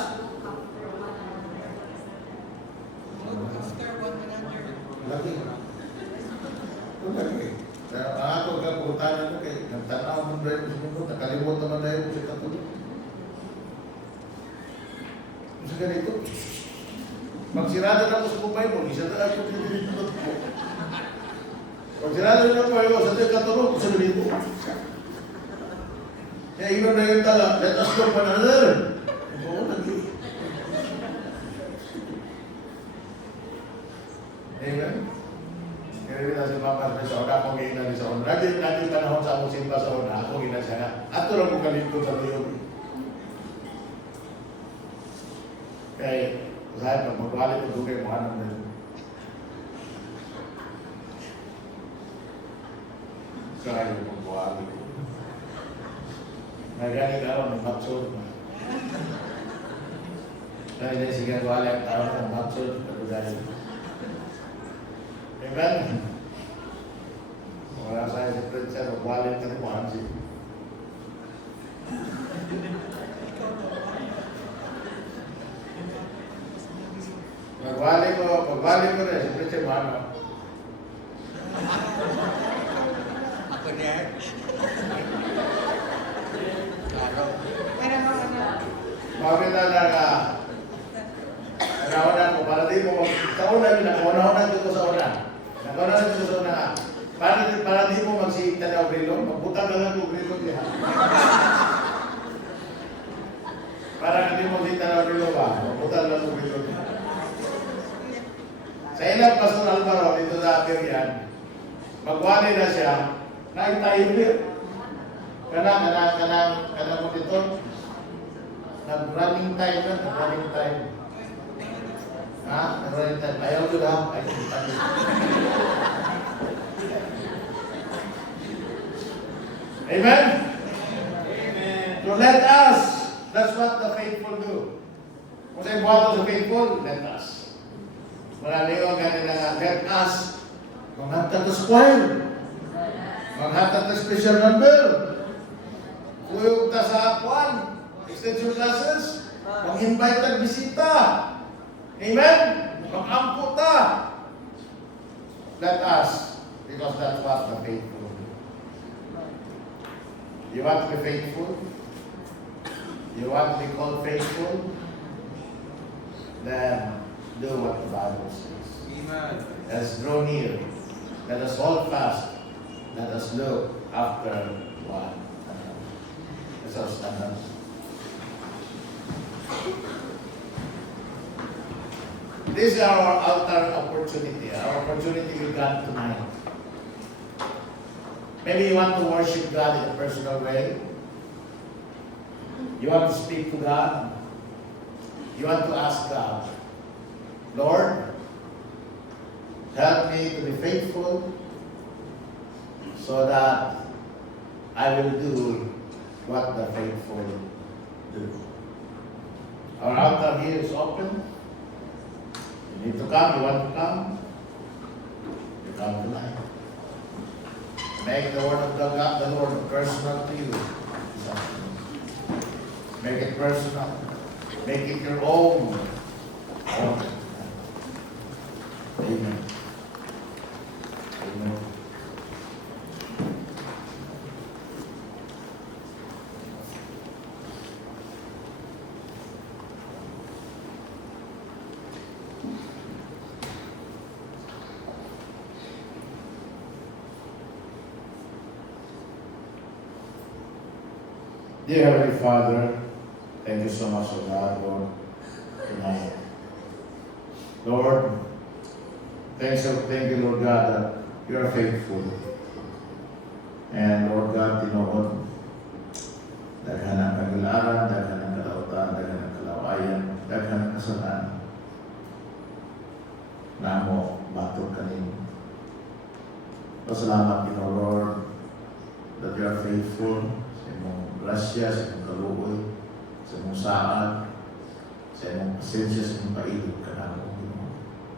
drive sa mundo, nakalimot naman na yun sa katulog. Sa ganito, magsirada na ako sa kumpay mo, isa na ako tinitulog mo. Magsirada na ako sa ito katulog, sa ganito. Kaya iwan na yung tala, let us go for another. Oo, nag-iwan. Amen? Kaya rin nasa papas na sa una, akong ina sa una. Lagi panahon sa akong simba sa una, akong ina siya na. At ito lang kong kalito sa tuyong. Kaya, saya pag magwali ko doon kayo mga na. Kaya yung magwali ko. Nagani ka ako ng matsod. Kaya na sige wali ang tao ng matsod. Pagkudali. Amen? Wala saya si Princess, magwali ka ng mahansi. Magwali ko na si Princess Mano. Ako niya. Mabita na ka. Nakauna ko, para di mo sa una, nakauna dito sa una. Nakauna dito sa una ka. Para di mo magsita na obrilo, magbutang ka lang obrilo diha. Para di mo magsita na obrilo ba, magbutang lang obrilo diha. Sa ilang Pastor Alvaro, dito sa Apirian, magwali na siya, naitayo niya. Kanang mo dito, nag-running time na, nag-running time. Ha? Nag-running time. Ayaw ko lang. Ayaw ko lang. Amen? Amen. So let us. That's what the faithful do. Kung sa'yo buhato sa faithful, let us. Marami ko ganun na let us. Maghatag sa choir. Maghatag sa special number. Kuyog ta sa akuan, extension classes, mag-invite ang bisita. Amen? Mag-ampo ta. Let us, because that's what the faithful do. You want to be faithful? You want to be called faithful? Then do what the Bible says. Amen. Let us draw near. Let us hold fast. Let us look after one. Let's stand up. This is our altar opportunity, our opportunity with God tonight. Maybe you want to worship God in a personal way. You want to speak to God. You want to ask God, Lord, help me to be faithful so that I will do what the faithful do. Our altar here is open. You need to come, you want to come? You come tonight. Make the word of God, the Lord, personal to you. Make it personal. Make it your own. Amen. Amen. Dear Heavenly Father, thank you so much, O God, Lord, tonight. Lord, thank you, Lord God, that you are faithful. And Lord God, tinuod, daghan ang kagilaran, daghan ang kalautan, daghan ang kalawayan, daghan ang kasalanan. Namo, batok kanin. Pasalamat, Pino Lord, that you are faithful. Sa imong grasya, sa imong kaluoy, sa imong saan, sa imong pasensya, sa imong pailog ka na mo.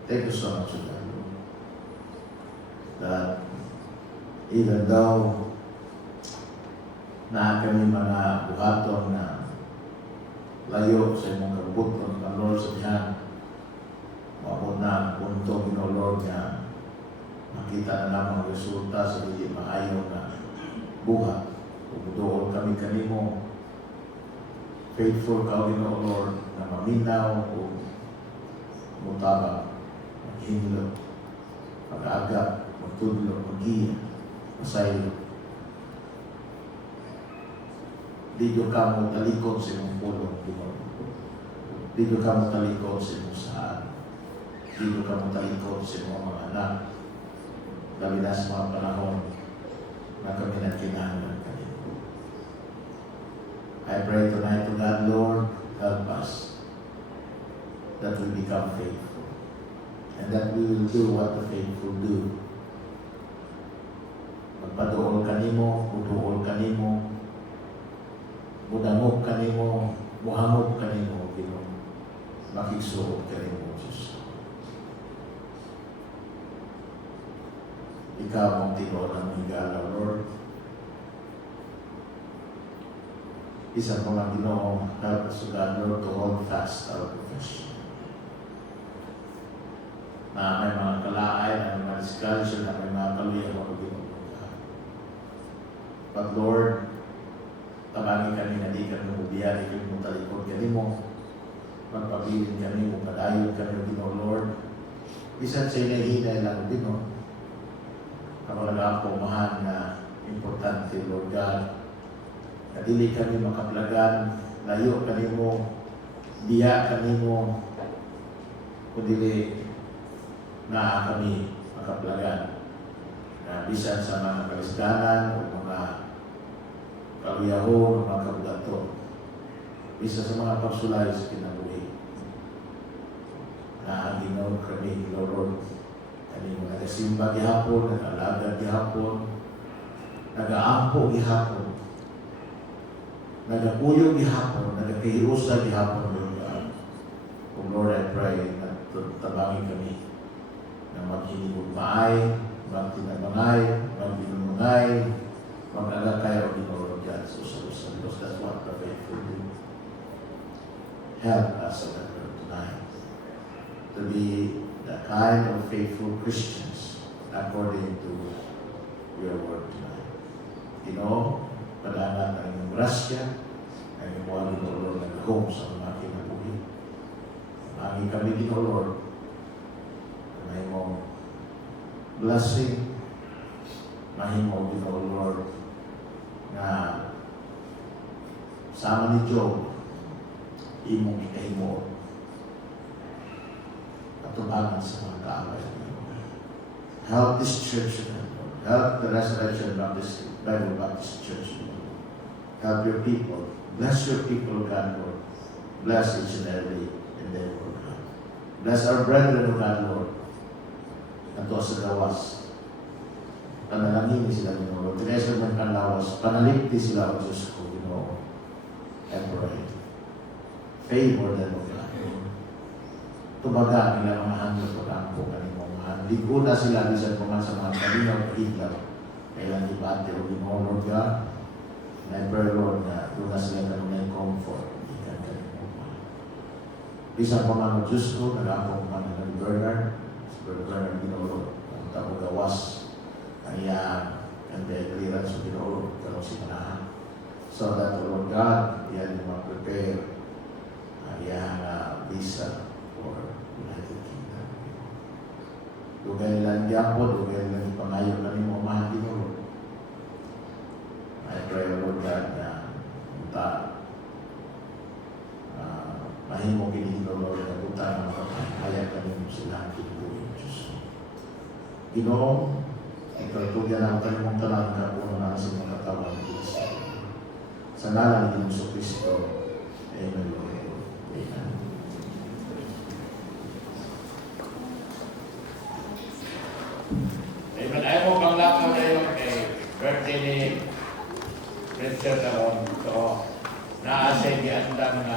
Thank you so much, God, that even though na kami mga buhaton na layo sa imong kabuton, ang Lord sa diyan, mabot na punto, Lord, na makita na naman ang resulta sa hindi maayaw na buhat. Doon kami kanimo. Faithful ka, Ginoo Lord, na maminaw o mutaba, maghimlo, mag-agap, magtudlo, mag-iya, masayo. Dito ka mo talikod sa imong pulong, Ginoo. Dito ka mo talikod sa imong saan. Dito ka mo talikod sa imong mga anak. Dali na sa mga panahon na kami nagkinahanglan kanino. I pray tonight to God, Lord, help us that we become faithful and that we will do what the faithful do. Magpaduol kanimo, buduol kanimo, budangog kanimo, muhamog kanimo, Ginoo. Makigsuot kanimo, Diyos. Ikaw ang tinuod ng higala, Lord. Isa po ng Ginoo, help us, God, Lord, to hold fast our profession. Na may mga kalaay, na may mga discouragement, na may mga kaluya mo, Ginoo. But Lord, tabangin kami na di kami mubiyan, di kami mutalikod kami mo, magpabilin kami, mupadayon kami, Ginoo, Lord. Bisan sa inahinay lang, Ginoo, ako nag-apumahan na importante, Lord God, na dili kami makaplagan, layo kami mo, biya kami mo, kundi na kami makaplagan. Na bisan sa mga kalisdanan o mga kaluyahon o mga kabugato, bisan sa mga pagsulay sa kinabuhi. Na ang Ginoo kami, Lord, kami mo nagasimba gihapon, nag-alagad gihapon, nag-aampo gihapon, nagapuyo gihapon, nagakahirusa gihapon, Lord God. O Lord, I pray na tabangin kami na maghinigugmaay, magtinabangay, magdinumungay, mag-alakay o Lord God, susa-usa, because that's what the faithful do. Help us, O Lord, tonight to be the kind of faithful Christians according to your word tonight. Ginoo, padanan ang iyong grasya, ang iyong wali o Lord, nag-home sa mga kinabuhi. Aming kami, Ginoo, Lord, na iyong blessing, mahimo, Ginoo, Lord, na sama ni Job, imong ikahimo, patubangan sa mga kaaway. Help this church, Lord. Help the Resurrection Baptist, Bible Baptist Church, Lord. Help your people. Bless your people, God, Lord. Bless each and every endeavor, God. Bless our brethren, God, Lord. Nato sa gawas. Panalangin sila, Ginoo. Tinesa ng panlawas. Panaligti sila, O Diyos ko, Ginoo. And pray. Favor them, O God. Tumaga nila mga hanggang pagkampo kanimo mga ligo na sila bisan pa man sa mga kalinaw pahiglaw kailan ibate o Ginoo, Lord God. And I pray, Lord, na doon na sila kanunay comfort ikan kanimo. Bisan pa man o Diyos ko, nag-apo man ng Bernard, si Bernard, Ginoo, Lord, ang tao gawas ang iyang and the clearance of Ginoo, Lord, kalong si Manahan. So that, Lord God, iyan yung mag-prepare ang iyang visa for United Kingdom. Dugay nilang diapon, dugay nilang ipangayon na ni mo, mahal Ginoo. I pray, Lord God, na punta, mahimo Ginoo, Lord, na punta na makakaya ka niyo sila ang kinubuhin, Diyos. Ginoo, ikaw tugyan ang kanimong talang kapuno na sa mga katawan, Diyos. Sa ngalan ni Ginoo Kristo, Amen, Lord. Amen. Amen. Ayaw mo pang lakaw na yun birthday ni Richard Aron. So, naasay di andang